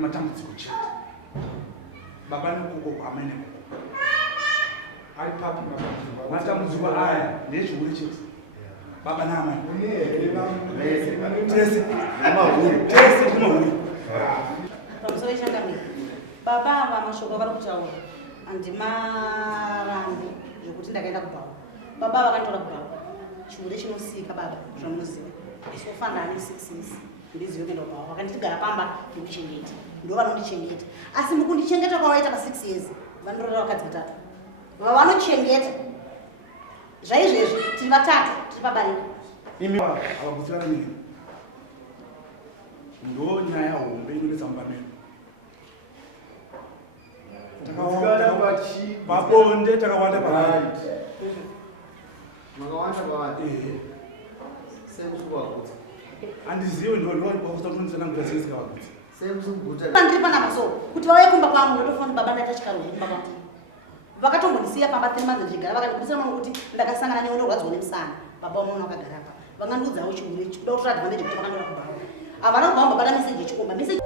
matambudziko chete. Baba nekuko amene ari papi matambudziko aya ndezvuri chete. Baba nama tese kumahuri. Pamusoro changamira baba vamashoko vari kutaura handimarambi zvokuti ndakaenda kubhawa. Baba vakantora kubhawa chiure chinosika baba zvamunoziva sofanira ane 6 years ndizive kuenda kubhawa vakanditigara pamba ndikuchengeta ndo vanondichengeta asi mukundichengeta kwavaita pa6 years vanorora vakadzi vatatu vavanochengeta zvaizvezvi tiri vatatu tiri pabarika imi avakutsvara nini ndo nyaya hombe inoletsa mupameno pabonde takawanda handizivi ndiri panamaso kuti vauye kumba kwangu ndotofanira baba ndaita chikaro kumba kwangu vakatombondisiya pamba 3 months ndichigara vakandibudisa mwana kuti ndakasangana neunorwadzwa nemusana baba umwe vakagara apa vakandiudzawo chiure chikuda kutora advantage kuti vakandora kubhawa havana kubhawa babada meseji yechikomba meseji.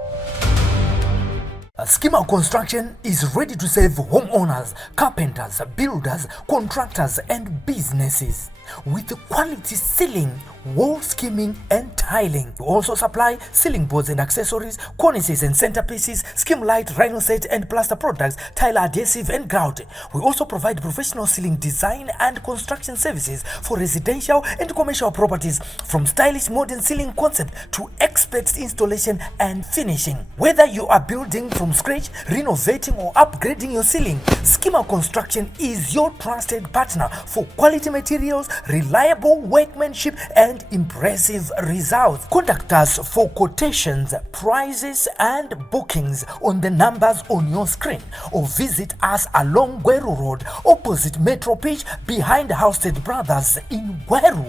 Schema Construction is ready to serve homeowners, carpenters, builders, contractors and businesses with quality ceiling, wall skimming and tiling. We also supply ceiling boards and accessories, cornices and centerpieces, skim light, rhino set and plaster products, tile adhesive and grout. We also provide professional ceiling design and construction services for residential and commercial properties, from stylish modern ceiling concept to expert installation and finishing. Whether you are building from scratch, renovating or upgrading your ceiling, Schema Construction is your trusted partner for quality materials, reliable workmanship and impressive results. Contact us for quotations, prices and bookings on the numbers on your screen, or visit us along Gweru Road opposite Metro Pitch behind Housestead Brothers in Gweru.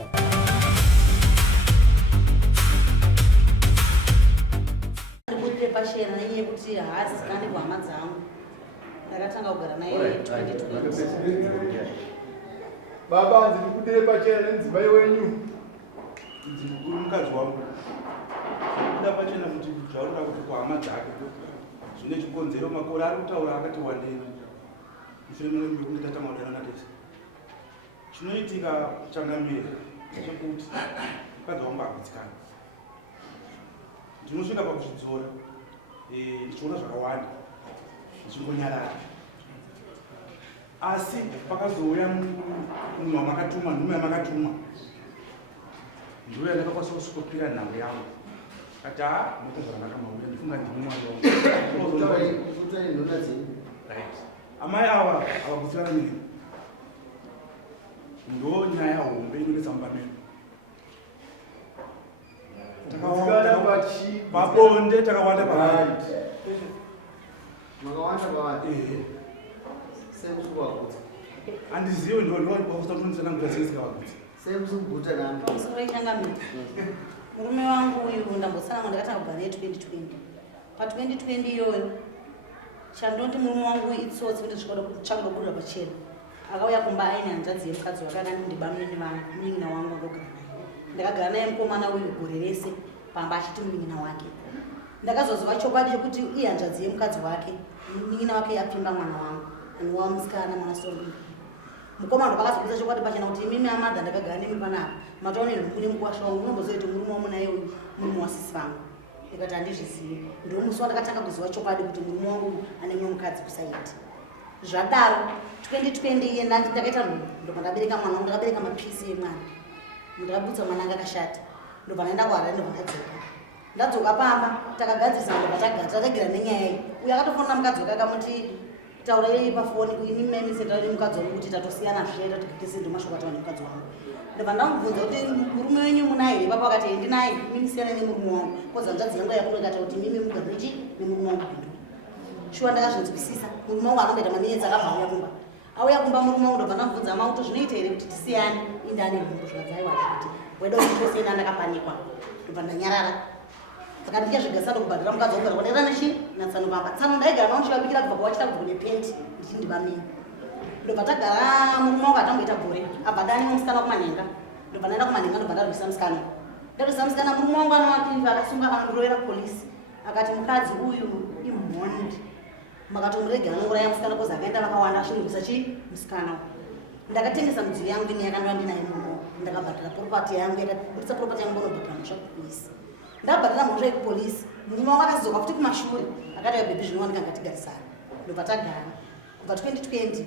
Baba ndikudire pachena nzibai wenyu ndikuru mukadzi wangu kuda pachena kuti zvaurira kuti kwahama dzake zvine chikonzero makore ari kutaura akati wandei ifemekunetata maudana natese chinoitika changamire chekuti mukadzi wangu akutsikana ndinosvika pakuzvidzora ndichiona zvakawanda ndichingonyarara asi pakazouya munhu wamakatuma nhume yamakatuma ndiwe ndakakwanisa kusvikopira nhango yangu kati noita zvakanaka ndifunga ndimumwe amai ava avakutsvara nini ndo nyaya hombe inoletsa mupameno pabonde takawanda handizivi murume wangu uyu ndambosana ndakatanga kubva naye 2020 pa2020 iyoyo chandoti murume wangu itsotsi kuti chakuda kubuda pachena akauya kumba aine hanzvadzi yemukadzi wakandindibamini vangu munin'ina wangu ndogara naye ndakagara naye mukomana uyu gore rese pamba achiti munin'ina wake ndakazoziva chokwadi chokuti iye hanzvadzi yemukadzi wake munin'ina wake yapfimba mwana wangu anuwa musikana mwana songi mukomana pakazobudisa chokwadi pachena kuti mimi amadha ndakagara nemi panapa mataone mune mukwasha wangu unombozoiti murume wamuna iye uyu murume wasisi vangu ndikati handizvizivi ndo musi wandakatanga kuziva chokwadi kuti murume wangu ane mumwe mukadzi kusaiti zvadaro 2020 iye ndakaita nhumbu ndobva ndabereka mwana wangu ndakabereka mapisi emwana ndakabudisa mwana anga akashata ndobva ndaenda kuharare ndobva ndadzoka pamba takagadzirisa ndobva tagira nenyaya iyi uye akatofonera mukadzi wake akamuti taurei pafoni ini memiseta nemukadzi wangu kuti tatosiyana zvichaita tikitisi ndomashoko atawa nemukadzi wangu ndobva ndamubvunza kuti murume wenyu munaye here papa akati ndinaye mimi siyana nemurume wangu koza nzvadzi yangu yakunokata kuti mimi mugarichi nemurume wangu pindu shuwa ndakazvinzwisisa murume wangu anomboita manyenyedzi akabva auya kumba auya kumba murume wangu ndobva ndamubvunza amauto zvinoita here kuti tisiyane indane nhumbu zvadzaiwa zviti weda kuti tosiyana ndakapanikwa ndobva ndanyarara saka ndichazvigasado kubhadhira mukadzi wangu kwandaira nechi natsano pamba tsano ndaigara nawo ndichivabikira kubva kwawachita kubva nepenti ndichindibamini ndobva tagara murume wangu atamboita gore abva dani musikana kumanhenga ndobva ndaenda kumanhenga ndobva ndarwisa musikana murume wangu anomapinva akasunga akanondirovera polisi akati mukadzi uyu imhondi makatomurega anouraya musikana kozi akaenda vakawanda asvinobvisa chi musikana. Ndakatengesa midziyo yangu ini yakandova ndinaye muno, ndakabhadhara property yangu, yakabudisa property yangu ndonobhadhara mhosva kupolisi. Ndabhadhara mhosva yekupolisi, murume wangu akazodzoka futi kumashure akati bhebhi zvinowanika ngatigarisana. Ndobva tagara kubva 2020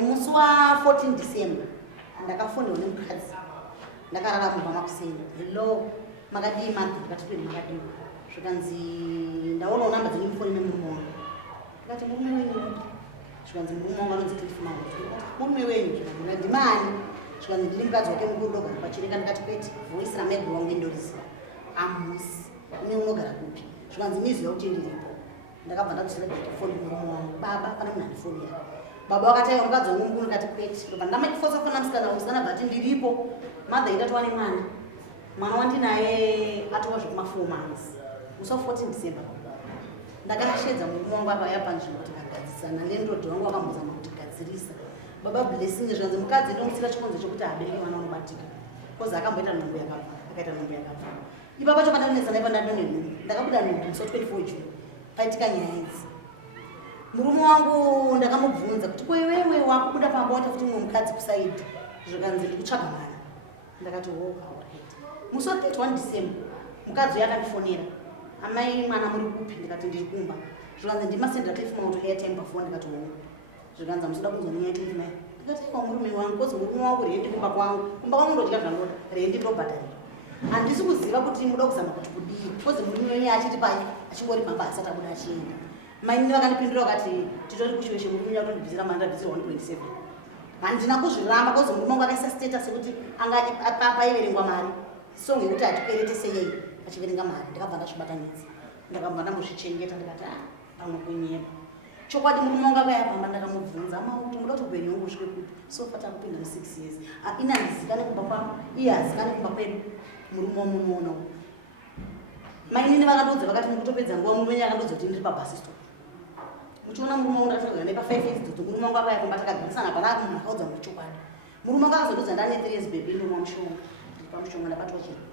musi wa14 December ndakafonera nemukadzi ndakarara mumba makuseni. Hello, makadii manzi? Ndikati kweli makadii. Zvikanzi ndaonawo namba dzemufoni nemurume wangu. Ndikati murume wenyu? Zvikanzi murume wangu anonzi Cliff Mauti. Murume wenyu? Zvikanzi ndimani? Zvikanzi ndiri mukadzi wake mukuru ndogara pachireka. Ndikati kwete, voisi rameguru wangu ndoriziva. Amusi une unogara kupi? Zvikanzi miziva kuti ndiripo. Ndakabva ndadusira foni murume wangu. Baba, pane munhu ane foni yako. Baba wakataiwa mukadzi wangu mukuru. Ndikati kwete. Ndobva ndamachifosa fona musikana bvati ndiripo. Madha indatova nemwana. Mwana wandinaye atova zvekuma4 months. Musi wa14 December ndakashedza murume wangu akauya panzvimbo tikagadzisana nendodhi wangu wakambozama kutigadzirisa. Baba blessing zvanzi mukadzi ndomusira chikonzo chokuti abereke mwana unobatika. Kozi akamboita nhumbu yakabva, akaita nhumbu yakabva. Ibaba pacho pandinonetsa naye pandandone nhumbu. Ndakabuda nhumbu musi wa24 June. Paitika nyaya idzi. Murume wangu ndakamubvunza kuti wewe wakubuda pamba wati futi mumwe mukadzi kusaidi. Zvikanzi ndikutsvaga mwana. Ndakati wo alright. Musi wa31 December mukadzi yakandifonera. Amai mwana muri kupi? Ndikati ndiri kumba. Zvikanzi ndimasendera Cliff Mauti airtime pafoni. Ndikati wo. Zvikanzi musoda kunzwa nyaya Cliff mai. Ndikati kwa murume wangu kozi murume wangu rendi kumba kwangu. Kumba kwangu ndodya zvanoda. Rendi ndobhadharira. Handisi kuziva kuti muda kuzama kuti kudii. Kozi murume wenyu achiti pai achingori pamba asati abuda achienda. Mai vakandipindura vakati titori kushweshe murume wangu ndibvisira manda bvisira 1.7. Handina kuzviramba kozi murume wangu akaisa status yekuti angati paiverengwa mari. So ngekuti atikueretese yei achiverenga mari. Ndakabva ndazvibatanidza. Ndakabva ndambozvichengeta ndikati pamwe kunyema. Chokwadi murume wangu akayapamba ndakamubvunza mauti muda kuti upenyu hwangu husvike kupi? So pata kupinda 6 years. Ina ndizikane kumba kwangu, iye azikane kumba kwedu. Murume wamunoona. Mainini vakandodza vakati mukutopedza nguva murume wenyu akandodza kuti ndiri pabus stop. Muchiona murume wangu ndakatogara naye pa5 years dzoto murume wangu akayapamba takagarisana pana munhu akaudza muri chokwadi. Murume wangu akazondodza ndane 3 years baby ndomwa mushonga. Ndiri pamushonga ndabatwa chirwere.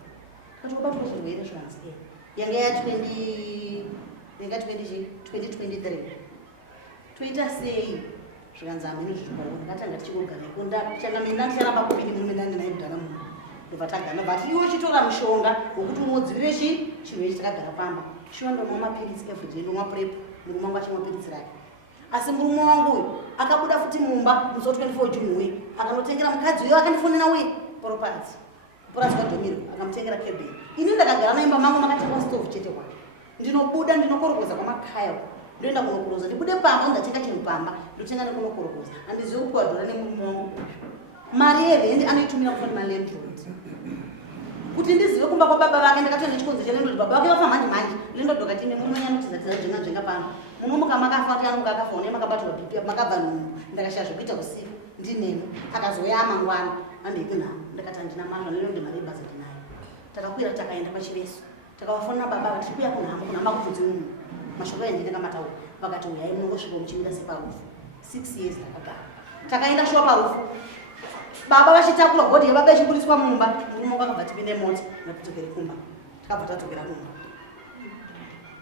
Ndakati wabatwa chirwere zvanzi yanga ya 2023. Toita sei? Zvikanzi amene zvinoona ndakatanga tichigogara ipo changa mina ndicharamba kupinda murume ndandinaye kudhara munhu. Ndobva tagana bati iwe chitora mushonga wokuti unodzivirire chirwere chitakagara pamba. Shuwa ndomwa mapirisi everyday ndomwa prep. Murume wangu achimwa pirisi rake. Asi murume wangu uyu akabuda futi mumba musi wa24 June uyu akanotengera mukadzi uyo akandifonera uyu property. Property kwaDomiro akamutengera kebheni. Ini ndakagara naimba mangu makatengwa stove chete kwake. Ndinobuda ndinokorokoza kwamakaya. Ndoenda kunokoroza ndibude pamba ndatenga chinhu pamba ndotenga nekunokorokoza. Handizivi kuwadhura nemurume wangu. Mari yerendi anoitumira kufoni malandlord. Kuti ndizive kumba kwababa vake ndakatoenda chikonzo chelandlord. Baba vake vafa manje landlord akati nemurume anyanotiza zvenga pano. Munomuka makafa kuti anonga akafa une makabatwa bp makabva nhumbu. Ndakashaya zvekuita usiku ndineno akazoya mangwana andikuna ndakati handina mano landlord mari yebasa ndinayo. Takakwira takaenda pachiveso. Takavafonera baba tiri kuya kunhamba kubvunza munhu. Mashoko endinga matauro vakati uyai munongosvika muchimira separufu. 6 years takagara. Takaenda shuwa parufu. Baba vachitakura bhodhi yebaba ichiburiswa mumba. Murume wangu akabva tipinde mota ndakutokere kumba. Takabva tatokera kumba.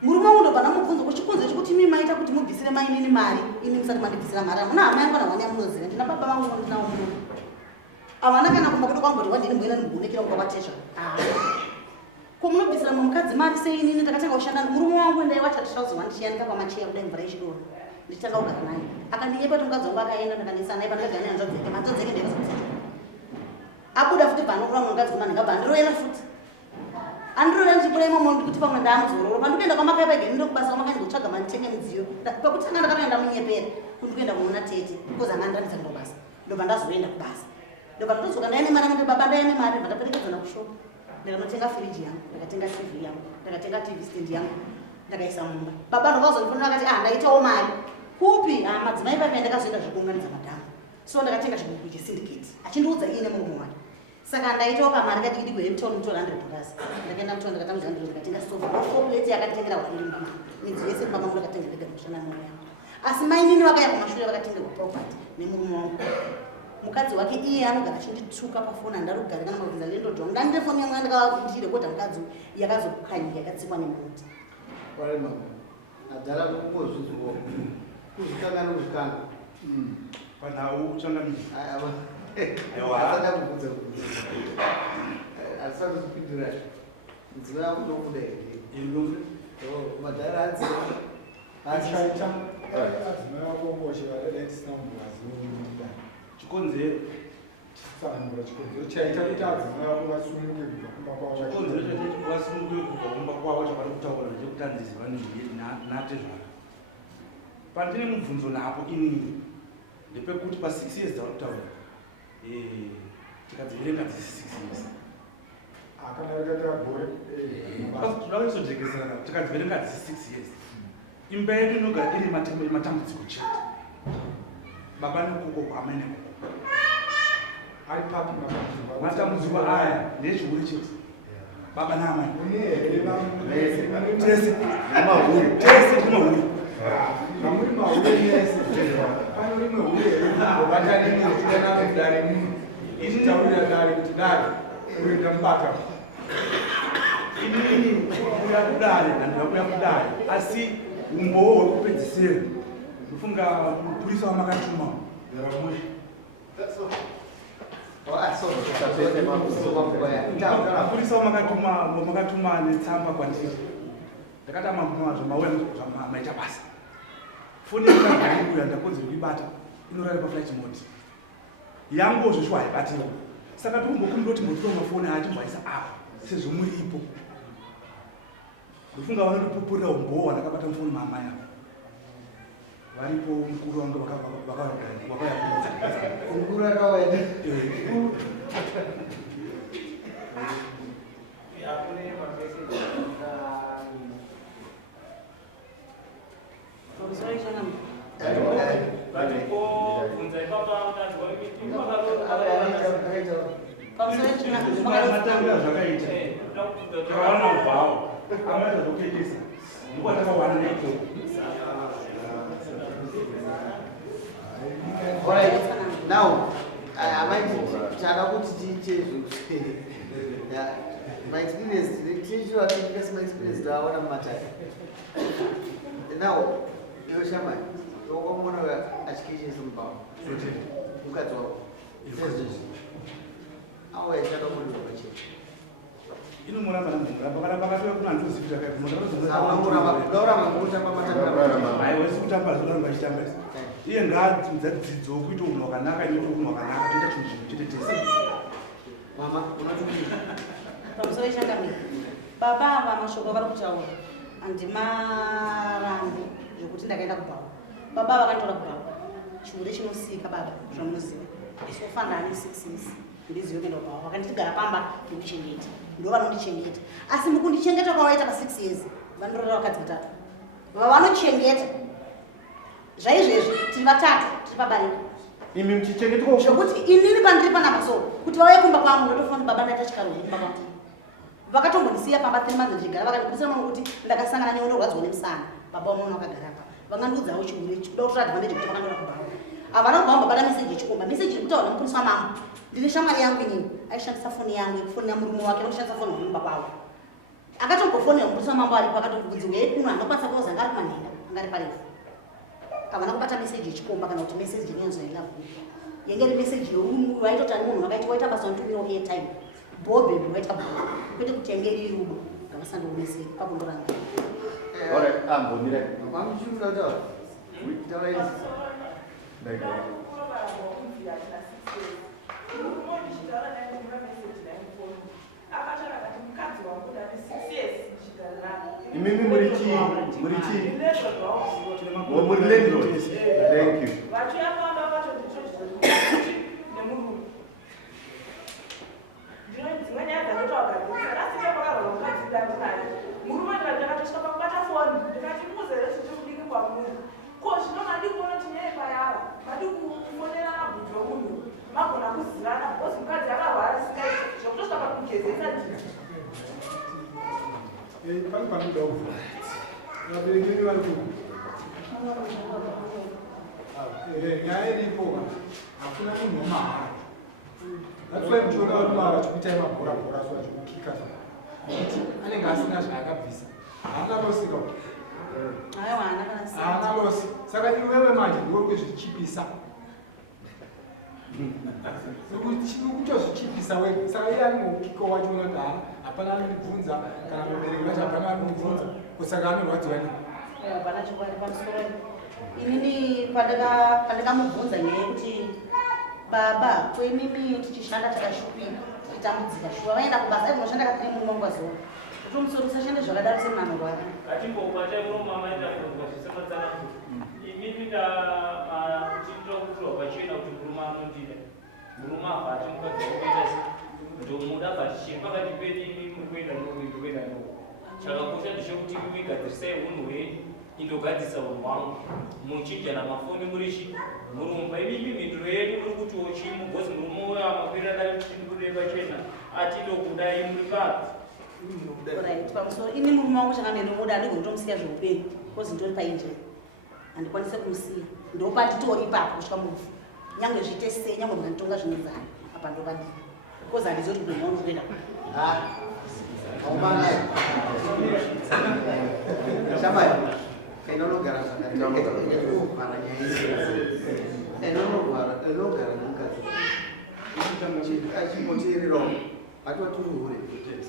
Murume wangu ndobva ndamubvunza kuti chikonzo chekuti imi maita kuti mubvisire mainini mari ini musati mandibvisira mari. Muna hama yangu kana hwana yamunoziva ndina baba vangu ndinawo muno. Havana kana kumba kuti kwamboti wandini mboenda ndimboonekera kumba kwatesha. Kumunobvisira mukadzi mari sei inini ndakatanga kushanda murume wangu ndaiwata 3000 ndichiyanika pamachera kudai mvura ichidoro. Ndichitanga kugara naye. Akandiyepa kuti mukadzi wangu akaenda ndakanisa naye pandakagara naye hanzvadzeke manzvadzeke ndaikasati. Abuda futi panokura mukadzi kuma ndingabva ndiroera futi. Andiroera ndichibura imomo ndikuti pamwe ndamuzororo. Pandikuenda kwamakaya pegeni ndokubasa kwamakaya ndotsvaga manditenge midziyo. Pakutanga ndakatoenda munyepera kuti ndikuenda kunoona tete because anga ndanisa ndobasa. Ndobva ndazoenda kubasa. Ndobva ndodzoka ndaine mari ngati baba ndaine mari ndaperekedzana kushopa. Ndakanotenga firiji yangu, ndakatenga TV yangu, ndakatenga TV stand yangu, ndakaisa mumba. Baba ndokazondifonera akati ndaitawo mari. Kupi? Madzimai pake ndakazoenda zvekuunganidza madhamu. So ndakatenga chibhuku chesyndicate. Achindiudza ine murume wake. Saka ndaitawo kamari kadiki diki yemutoni mutori $100. Ndakaenda mutoni ndakatamudza $100 ndikatenga stove. 4 plates yakatengera wari mumba. Midziyo yese mumba mangu ndakatenga ndega kushanda nayo yangu. Asi mai nini vakaya kumashure vakatengerwa property nemurume wangu. mukadzi wake iye anogara achindituka pafoni andarugare kana mabvunza lendodhwa ndandire foni yangu andikavakutire kodha mukadzi yakazokukanyika yakatsikwa nemuti wale mama adala kumbozvizwo kuzvikanga nokuzvikanga panhau uchangamidzi asada kubvunza asada kupindura nzima yako ndokuda here madhara adziva achaita adzima yakomboshera letisinamuvazimuda chikonzero sanambura chikonzero chaita kuti adzima yako vasumuke kubva kumba kwavo chikonzero chacho vasumuke kubva kumba kwavo chavari kutaura ndechekuti andiziva nate zvaka pandine mubvunzo napo inini ndepekuti pa6 years dzavari kutaura tikadziverenga dzisi 6 years tinozojekeserana tikadziverenga dzisi 6 years imba yedu inogara iri matambudziko chete baba nekukoko amai nekukoko ari papi matambudziko aya ndezviuri chete baba naamai tese timahuri amuri mahuri ese pane rimwe huri vatanimudari munhu ichitaurira dari kuti dari uenda mubata inini kuya kudare ndandiva kuya kudare asi umbowo hwekupedzisira ndofunga mupurisa wamakatuma mapurisa wamakatuma netsamba kwandiri ndakati maita basa foni yakaaikuya ndakonzera kuibata inorari paflight mode yangu zvesvo haibatira saka tokumbokumbira kuti mutora mafoni achimbwaisa apa sezvo muripo ndofunga vanotipupurira umbowo hwandakabata mufoni maamai avo varipo mukuru wangu mukuru akawaida matambira zvakaita takawana ubvawo amaita zvokupetesa ndokatakawana neikoko Alright, now, I might try to teach my experience. The teacher, I think that's my experience. I want to matter. Now, you shaman, you want to education some power. Look at all. How I shall not do it. inomuramba pakatoya kuna ndozivita Laura, kutamba zoramba achitamba iye ngaadzidza dzidzo kuita unhu hwakanaka ine kuti unhu hwakanaka toita chinhu chinhu chete tese Mama, unachokira. pamusoro ichangamira baba ava mashoko vari kutaura handimarambi zvokuti ndakaenda kubhawa baba vakanditora kubhawa chiure chinosika baba zvamunoziva isofanira ane 6 years ndizive kuenda kubhawa vakanditigara pamba ndikuchengeta ndo vanondichengeta asi mukundichengeta kwavaita pa6 years vanorora vakadzi vatatu vavanochengeta zvaizvezvi tiri vatatu tiri pabarika imi mchichengetwa zvokuti inini pandiri panamaso kuti vauye kumba kwangu ndotofanira baba ndaita chikaro kumba kwangu vakatombondisiya pamba 3 months ndichigara vakandibudisa mwana kuti ndakasangana neunorwadzwa nemusana baba wamwana wakagara pa vakandiudzawo chiure chikuda kutora advantage kuti vakandora kubhawa havana kubhawa mbabada meseji yechikomba meseji iri kutaura nemupurisa wamama ndine shamwari yangu inini aishandisa foni yangu yekufonera murume wake vanoshandisa foni wamumba kwavo akatombofonera mupurisa wamambo aripo akatobvunzi uye kuno andokwanisa kuoza ngari kumanhenda angari parefu havana kubata meseji yechikomba kana kuti meseji yenenzailavu yenge iri meseji waitoti ani munhu wakaiti waita basa notumiwo airtime bhobe waita bhobe kwete kuti yange iri rudo ngavasandounesei pakundoranga Alright, ambonire. Mama, you know that. We tell you. Imimi murichi. Landlord. Thank you. nyaya iripo hakuna munhu wemahara. That's why muchiona kuti vachikuita mabhora so vachikukika nokuti anenge asina zvaakabvisa haana losi ka haana losi. Saka iwewe manje ndiwe kwezvichipisa kuchozvichipisa wega. Saka iye anongokika wachiona kuti hapana anondibvunza kana mubereki vacho hapana anondibvunza kusaka anorwadziwa nei. Hapana chokwadi pamusoro inini pandakamubvunza nyaya yekuti baba kwemimi tichishanda takashupika tichitambudzika shuwa vaenda kubasa ai munoshanda katiri munongwa zuva kuti umusoro usashande zvakadaro semunanorwara achimbobata muromama aita kuva zvisematsana imimi tichitokutirwa pachena kuti murume anondida murume abva atimukadzi wakuita ndomuda pachisheni pakati peni imi muri kuenda nokuenda noku chakakosha ndechekuti muigadzirisai unhu hwenyu indogadzisa unhu hwangu muchinjana mafoni murichi murumba imimi mhinduro yedu muri kuti ochimu bhozi murume uyo amakwirira dai tichindurei pachena atindokudai muri papi pamusoro ini murume wangu changamenomuda andigotomusiya zveupenyu kozi ndori painjeri handikwanise kumusiya ndopatitori ipapo kusvika murufu nyange zviite sei nyange mukanitonga zvinodzana apa ndopandii kozi handizoti kuti mwauri kuenda Shamai, enonogara zvakanaka enonogara nomukadzi achimboteererawo atoturuhure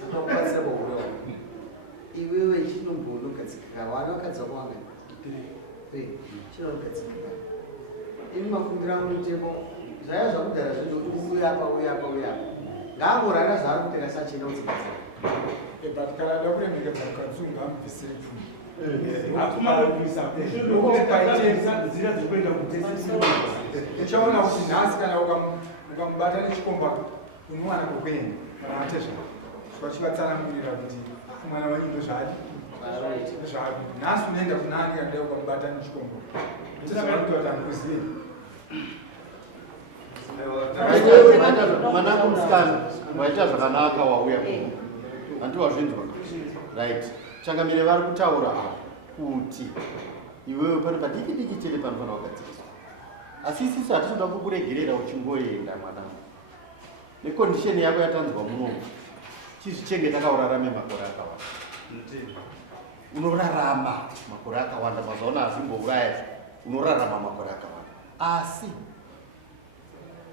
sakakwanisa kuhure iwewe chinombonogadzikika wanokadza kwanga chinogadzikika ini mafumbiro angu mutemo zvaya zvakudhara zvindokuti uyapa ngaangorana zvaari kupera sachena kudzikadzaa but kana da kuremekedza mukadzi amubvisire pfuma uchaona kuti nhasi kana ukamubata nechikomba unowana kwekuenda kana ate zvachivatsanangurira kuti mwana wenyu ndozvadi nhasi unoenda kunani kana dai ukamubata nechikomba tizvakuti handikuzivi mwanangu musikana waita zvakanaka wauya handiwazvinzwa right changamire vari kutaura apa kuti iwewe pane padiki chete panofanira kugadzirisa asi isisu hatinoda kukuregerera uchingoenda mwanangu nekondisheni yako yatanzwa munomu chizvichengeta kaurarame makore akawanda unorarama makore akawanda mazaona azimbouraya unorarama makore akawanda asi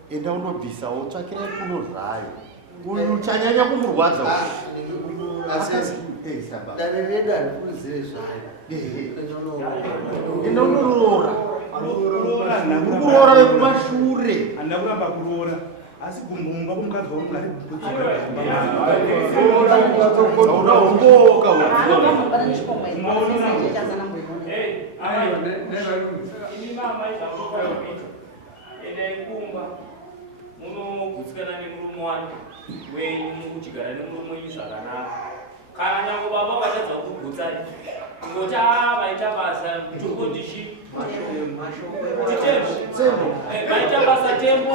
enda unobvisawo tsvakirai kuno zvayo uyu chanyanya kumurwadza dare redu handikuzive zvayo enda unoroora kuroora vekumashure handina kuramba kuroora asi kumumba kumukadzi wangu ariunaongoka kumba munogutsikana nemurume wani wenyu mukuchigara nemurume wenyu zvakanaka kana nyange baba vatadza kugutsai ngoti vaita basa tokondishi vaita basa tembo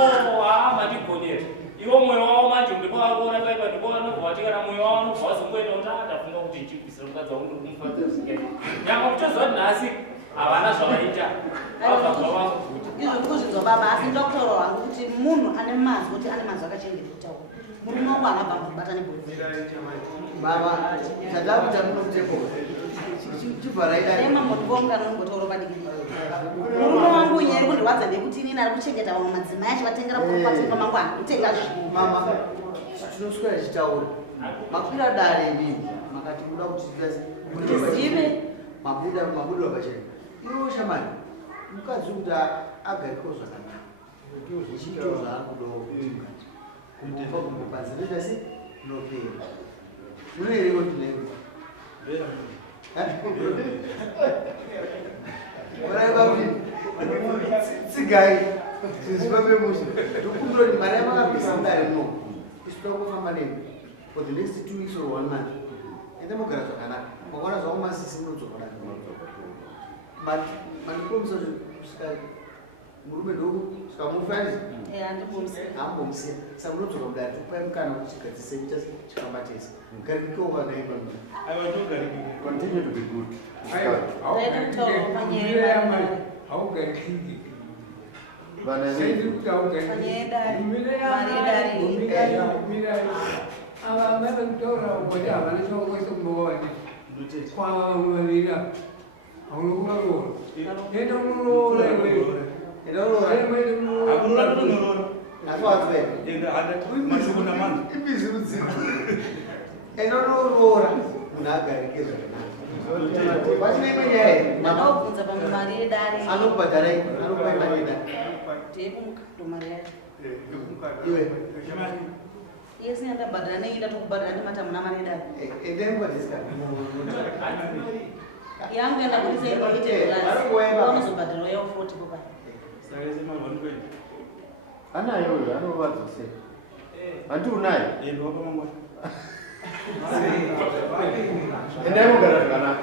mandigonera ivo mwoyo wavo manje ndipavakona paipa ndipova nobvati kana mwoyo wavo nobva wazongoenda kuti ndafunga kuti ndichibvisira mukadzi wangu ndiri kumufadza zvikai nyange kutoziva kuti nhasi havana zvavaita vabva zvavakuguta izvo ndikuzvinzwa baba asi ndakutaura wangu kuti munhu ane mazwi kuti ane mazwi akachengetwa kutaura murume wangu angabva mukubata nebhori baba tadakuita munotepo chibvaraidaiemambotikomukanonombotaura padikii murume wangu nyari kundirwadza ndekuti inini ari kuchengeta vamwe madzimai achivatengera kupatenga mangwana kutenga zvinhu mama tinoswera tichitaura makwira dare inini makati muda kuti tizive mabudwa pachena iwo shamani mukadzi kuti agariko zvakanaka chiito zvaakudawo kumupa kumbopanzireta si nopera munoerewo ndineko oraivavii tsigai zvizivapemusha tokumbira kuti mari yamakabvisa mudare muno isitoda kufamba nemi for the next 2 weeks or 1 month ende mugara zvakanaka makaona zvavo masisi munodzoka mandipromisa kuti kusvika murume ndoku svika mufanisi hambomusiya saka munodzoka mudare tokupai mukana kuti chigadzise chifamba chese garikikeova naipa continue to be good haugarikiki Vana Sisi vedu. kutaura Maredari. ava vave kutora kuti havana chokoisa kumbovati kwavamarira aunokuvaroora enda unoroora iwewe enonoroora munhu agarike zvakanaka pasina imwe nyaya here ndakabvunza pamaredari anokubhadharai anokupai maredari tekumukando maredari iwe iye sina ndabhadhara neida tokubhadhara ndimata muna maredari endemubhadhiska yangu yenda kuiseinoiteunouzobhadhara yawo 40 popa Anayo huyo, anovadzose. Anti unayo? Endai mugara zvakanaka.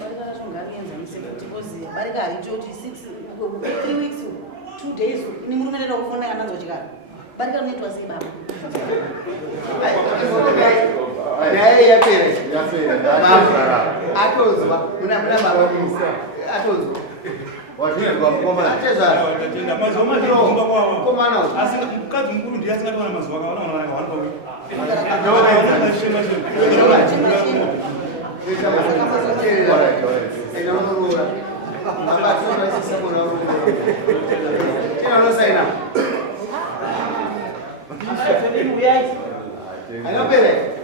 barikara zvongavienzanise koziya barika haitoti 3 weeks 2 days ini murume neda kufona kana nzvochikara barika rinoitwa sei baba nyaya yapera Yapera. atozwa muna baba atozwa Wazvinzwa mukomana. komana mukadzi mukuru ndiye asingatowana mazuva akaona enonoroora chinanosaina anopere